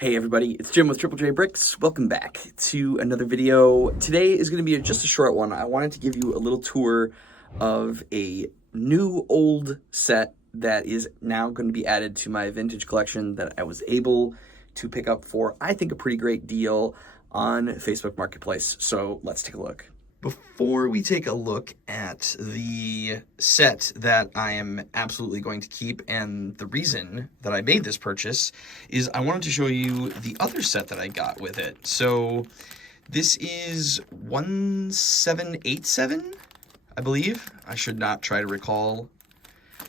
Hey everybody, it's Jim with Triple J Bricks. Welcome back to another video. Today is going to be just a short one. I wanted to give you a little tour of a new old set that is now going to be added to my vintage collection that I was able to pick up for, I think, a pretty great deal on Facebook Marketplace. So let's take a look. Before we take a look at the set that I am absolutely going to keep, and the reason that I made this purchase is I wanted to show you the other set that I got with it. So this is 1787, I believe. I should not try to recall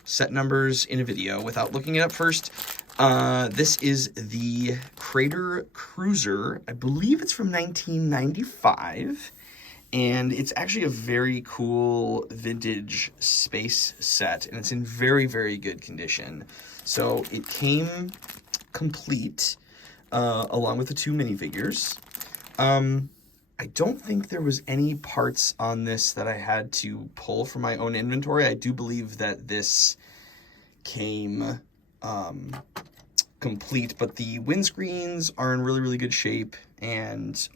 set numbers in a video without looking it up first. This is the Crater Cruiser. I believe it's from 1995. And it's actually a very cool vintage space set, and it's in very, very good condition. So it came complete, along with the two minifigures. I don't think there was any parts on this that I had to pull from my own inventory. I do believe that this came complete, but the windscreens are in really, really good shape, and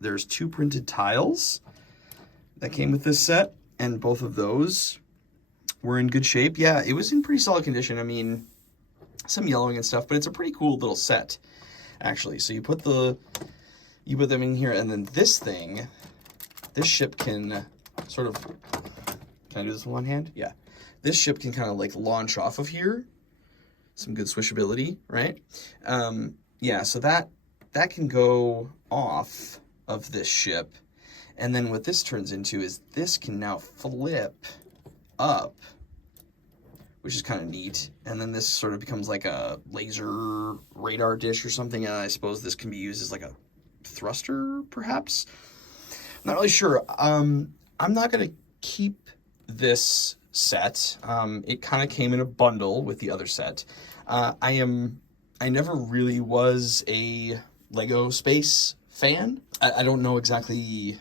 there's two printed tiles that came with this set, and both of those were in good shape. Yeah, it was in pretty solid condition. I mean, some yellowing and stuff, but it's a pretty cool little set, actually. So you put them in here, and then this ship can sort of, can I do this with one hand? Yeah. This ship can kind of like launch off of here. Some good swishability, right? Yeah, so that can go off of this ship. And then what this turns into is this can now flip up, which is kind of neat. And then this sort of becomes like a laser radar dish or something. And I suppose this can be used as like a thruster, perhaps? I'm not really sure. I'm not going to keep this set. It kind of came in a bundle with the other set. I never really was a Lego space fan. I don't know exactly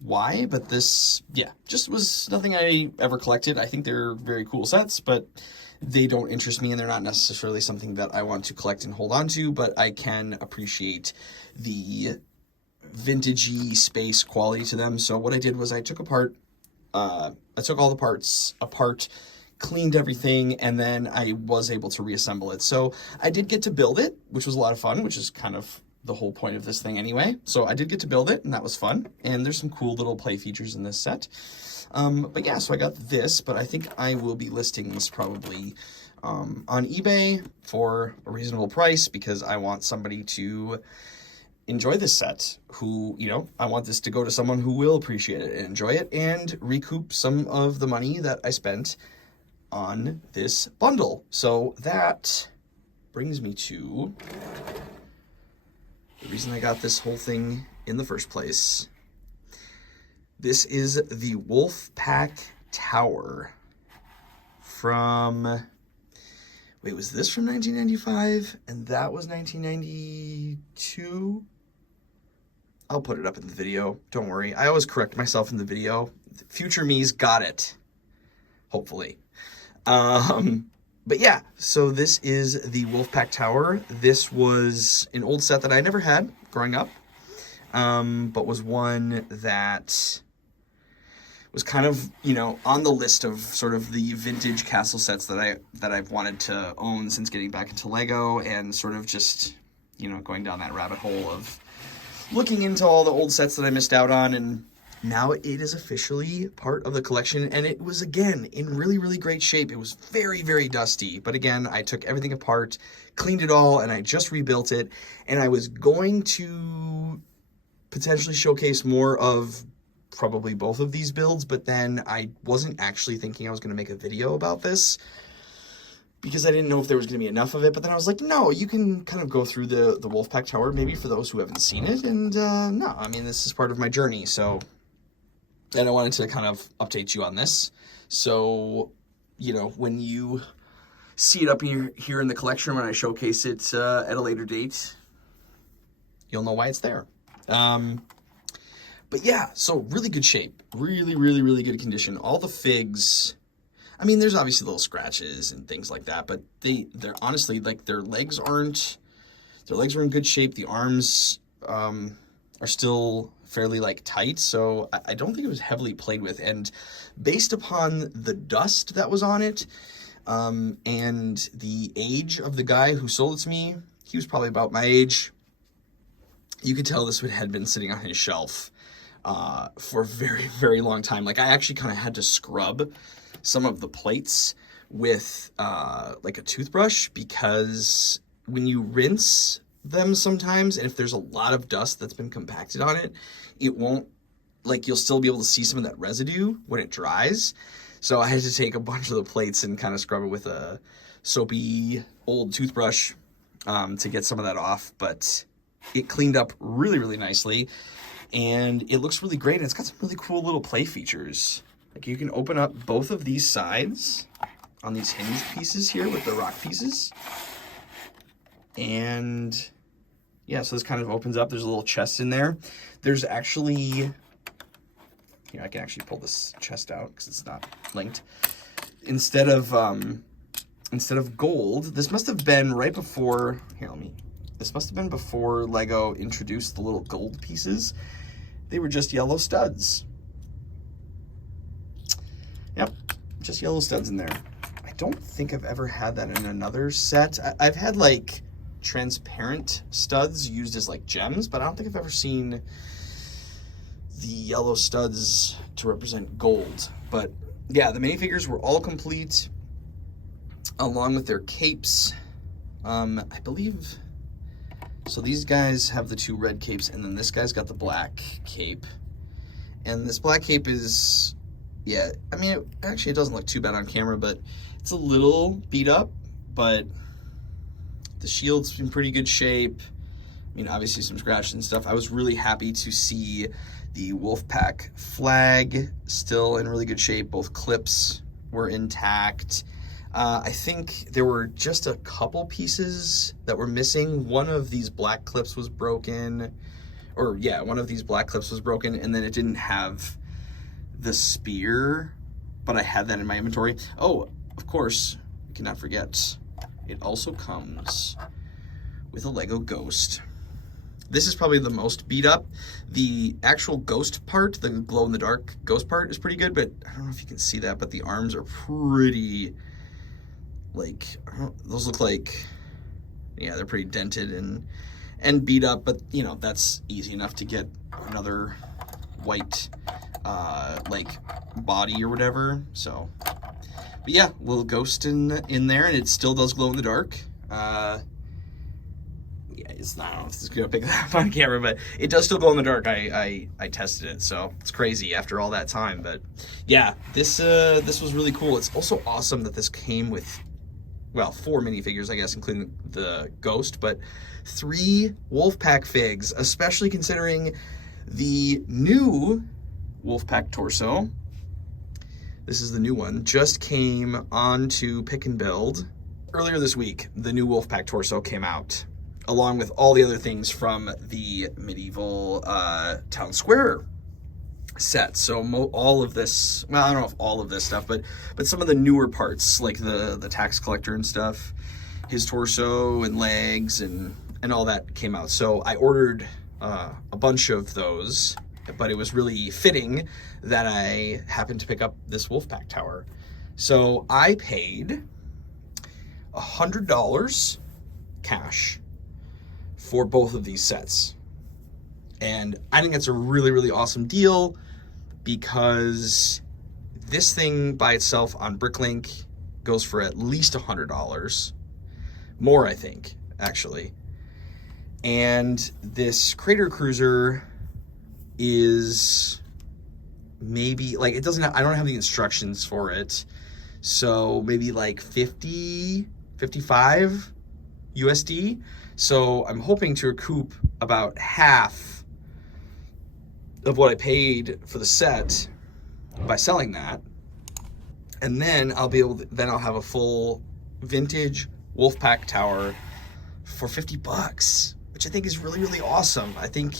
why, but this, yeah, just was nothing I ever collected. I think they're very cool sets, but they don't interest me, and they're not necessarily something that I want to collect and hold on to, but I can appreciate the vintagey space quality to them. So what I did was I took all the parts apart, cleaned everything, and then I was able to reassemble it. So I did get to build it, which was a lot of fun, which is kind of the whole point of this thing anyway. So I did get to build it, and that was fun. And there's some cool little play features in this set. But yeah, so I got this, but I think I will be listing this probably on eBay for a reasonable price, because I want somebody to enjoy this set who, I want this to go to someone who will appreciate it and enjoy it and recoup some of the money that I spent on this bundle. So that brings me to the reason I got this whole thing in the first place. This is the Wolfpack Tower from, wait, was this from 1995? And that was 1992? I'll put it up in the video. Don't worry. I always correct myself in the video. Future me's got it. Hopefully. But yeah, so this is the Wolfpack Tower. This was an old set that I never had growing up, but was one that was kind of, on the list of sort of the vintage castle sets that I've wanted to own since getting back into Lego, and sort of just, going down that rabbit hole of looking into all the old sets that I missed out on, and now it is officially part of the collection, and it was, again, in really, really great shape. It was very, very dusty, but again, I took everything apart, cleaned it all, and I just rebuilt it, and I was going to potentially showcase more of probably both of these builds, but then I wasn't actually thinking I was going to make a video about this, because I didn't know if there was going to be enough of it. But then I was like, no, you can kind of go through the Wolfpack Tower, maybe for those who haven't seen it, and no, I mean, this is part of my journey, so, and I wanted to kind of update you on this. So, when you see it up here in the collection, when I showcase it at a later date, you'll know why it's there. But yeah, so really good shape, really, really, really good condition. All the figs, I mean, there's obviously little scratches and things like that, but they're honestly, like, their legs aren't Their legs were in good shape. The arms are still fairly like tight, so I don't think it was heavily played with. And based upon the dust that was on it, and the age of the guy who sold it to me, he was probably about my age. You could tell this had been sitting on his shelf for a very, very long time. Like, I actually kind of had to scrub some of the plates with like a toothbrush, because when you rinse them sometimes, and if there's a lot of dust that's been compacted on it, it won't, like, you'll still be able to see some of that residue when it dries. So I had to take a bunch of the plates and kind of scrub it with a soapy old toothbrush to get some of that off. But it cleaned up really, really nicely, and it looks really great. And it's got some really cool little play features. Like, you can open up both of these sides on these hinge pieces here with the rock pieces. And yeah, so this kind of opens up. There's a little chest in there. There's actually, here, I can actually pull this chest out because it's not linked. Instead of gold, this must have been right before, this must have been before Lego introduced the little gold pieces. They were just yellow studs. Yep, just yellow studs in there. I don't think I've ever had that in another set. I've had like transparent studs used as like gems, but I don't think I've ever seen the yellow studs to represent gold. But yeah, the minifigures were all complete, along with their capes. I believe, so these guys have the 2 red capes, and then this guy's got the black cape. And this black cape is, yeah, I mean, it doesn't look too bad on camera, but it's a little beat up, but the shield's in pretty good shape. I mean, obviously some scratches and stuff. I was really happy to see the Wolfpack flag still in really good shape. Both clips were intact. I think there were just a couple pieces that were missing. One of these black clips was broken, or yeah, one of these black clips was broken, and then it didn't have the spear, but I had that in my inventory. Oh, of course, I cannot forget, it also comes with a Lego Ghost. This is probably the most beat up. The actual ghost part, the glow-in-the-dark ghost part, is pretty good, but I don't know if you can see that, but the arms are pretty, like, those look like, yeah, they're pretty dented and beat up, but, you know, that's easy enough to get another white, like, body or whatever, so. But yeah, little ghost in there, and it still does glow in the dark. Yeah, it's not, I don't know if it's gonna pick that up on camera, but it does still glow in the dark. I tested it, so it's crazy after all that time. But yeah, this was really cool. It's also awesome that this came with, well, 4 minifigures, I guess, including the ghost, but 3 Wolfpack figs, especially considering the new Wolfpack torso. This is the new one, just came onto Pick and Build. Earlier this week, the new Wolfpack torso came out, along with all the other things from the medieval town square set. So all of this, well, I don't know if all of this stuff, but some of the newer parts, like the tax collector and stuff, his torso and legs and all that came out. So I ordered a bunch of those, but it was really fitting that I happened to pick up this Wolfpack Tower. So I paid $100 cash for both of these sets. And I think that's a really, really awesome deal, because this thing by itself on Bricklink goes for at least $100. More, I think, actually. And this Crater Cruiser is maybe, like, it doesn't have, I don't have the instructions for it, so maybe like 50, 55 USD. So I'm hoping to recoup about half of what I paid for the set by selling that. And then I'll be able to, then I'll have a full vintage Wolfpack Tower for $50, which I think is really, really awesome. I think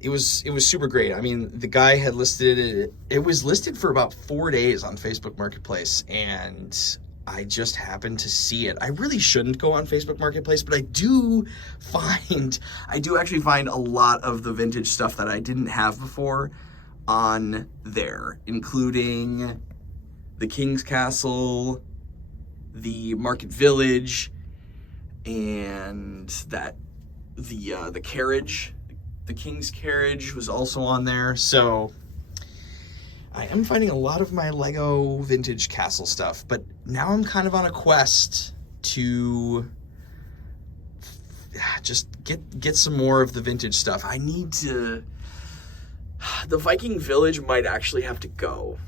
it was super great. I mean, the guy had listed it. It was listed for about 4 days on Facebook Marketplace, and I just happened to see it. I really shouldn't go on Facebook Marketplace, but I do actually find a lot of the vintage stuff that I didn't have before on there, including the King's Castle, the Market Village, and the carriage. The King's Carriage was also on there. So I am finding a lot of my Lego vintage castle stuff, but now I'm kind of on a quest to just get some more of the vintage stuff. I need to... The Viking Village might actually have to go.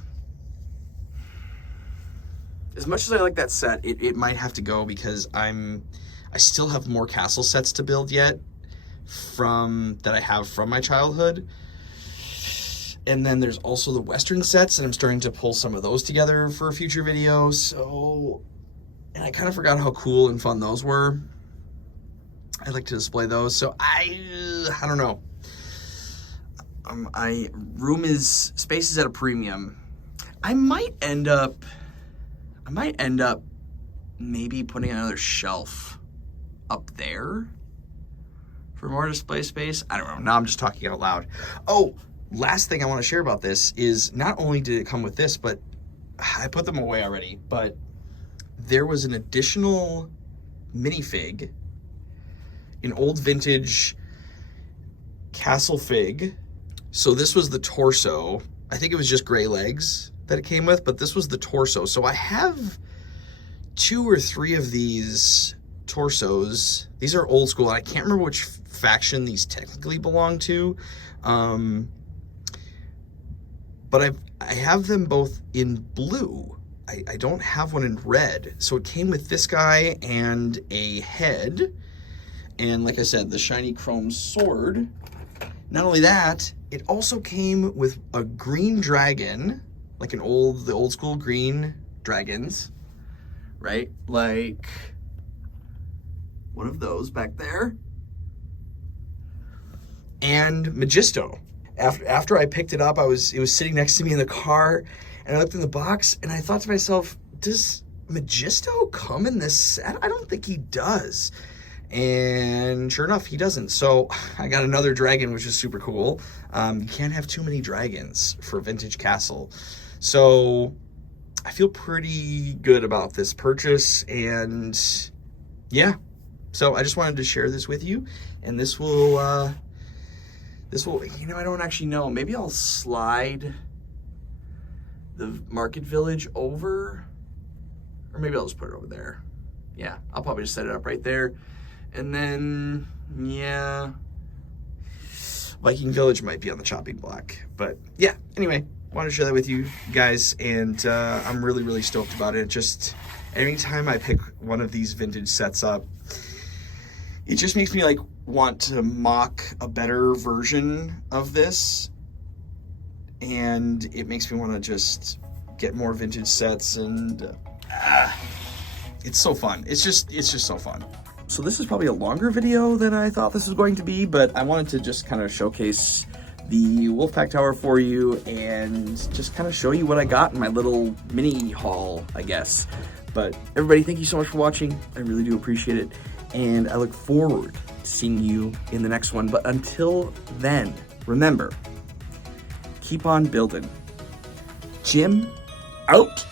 As much as I like that set, it might have to go because I still have more castle sets to build yet that I have from my childhood. And then there's also the Western sets, and I'm starting to pull some of those together for a future video. So, and I kind of forgot how cool and fun those were. I'd like to display those. So I don't know. Space is at a premium. I might end up maybe putting another shelf up there for more display space. I don't know. Now I'm just talking out loud. Oh, last thing I want to share about this is not only did it come with this, but I put them away already, but there was an additional minifig, an old vintage castle fig. So this was the torso. I think it was just gray legs that it came with, but this was the torso. So I have 2 or 3 of these torsos. These are old school. I can't remember which faction these technically belong to. But I have them both in blue. I don't have one in red. So it came with this guy and a head. And like I said, the shiny chrome sword. Not only that, it also came with a green dragon, like the old school green dragons, right? Like one of those back there. And Magisto. After I picked it up, it was sitting next to me in the car, and I looked in the box, and I thought to myself, does Magisto come in this set? I don't think he does. And sure enough, he doesn't. So I got another dragon, which is super cool. You can't have too many dragons for a vintage castle. So I feel pretty good about this purchase, and yeah. So I just wanted to share this with you, and this will, I don't actually know. Maybe I'll slide the Market Village over, or maybe I'll just put it over there. Yeah, I'll probably just set it up right there. And then, yeah, Viking Village might be on the chopping block. But yeah, anyway, wanted to share that with you guys, and I'm really, really stoked about it. Just anytime I pick one of these vintage sets up, it just makes me like want to mock a better version of this, and it makes me want to just get more vintage sets, and it's so fun. It's just so fun. So this is probably a longer video than I thought this was going to be, but I wanted to just kind of showcase the Wolfpack Tower for you and just kind of show you what I got in my little mini haul, I guess. But everybody, thank you so much for watching. I really do appreciate it, and I look forward to seeing you in the next one. But until then, remember, keep on building. Jim, out.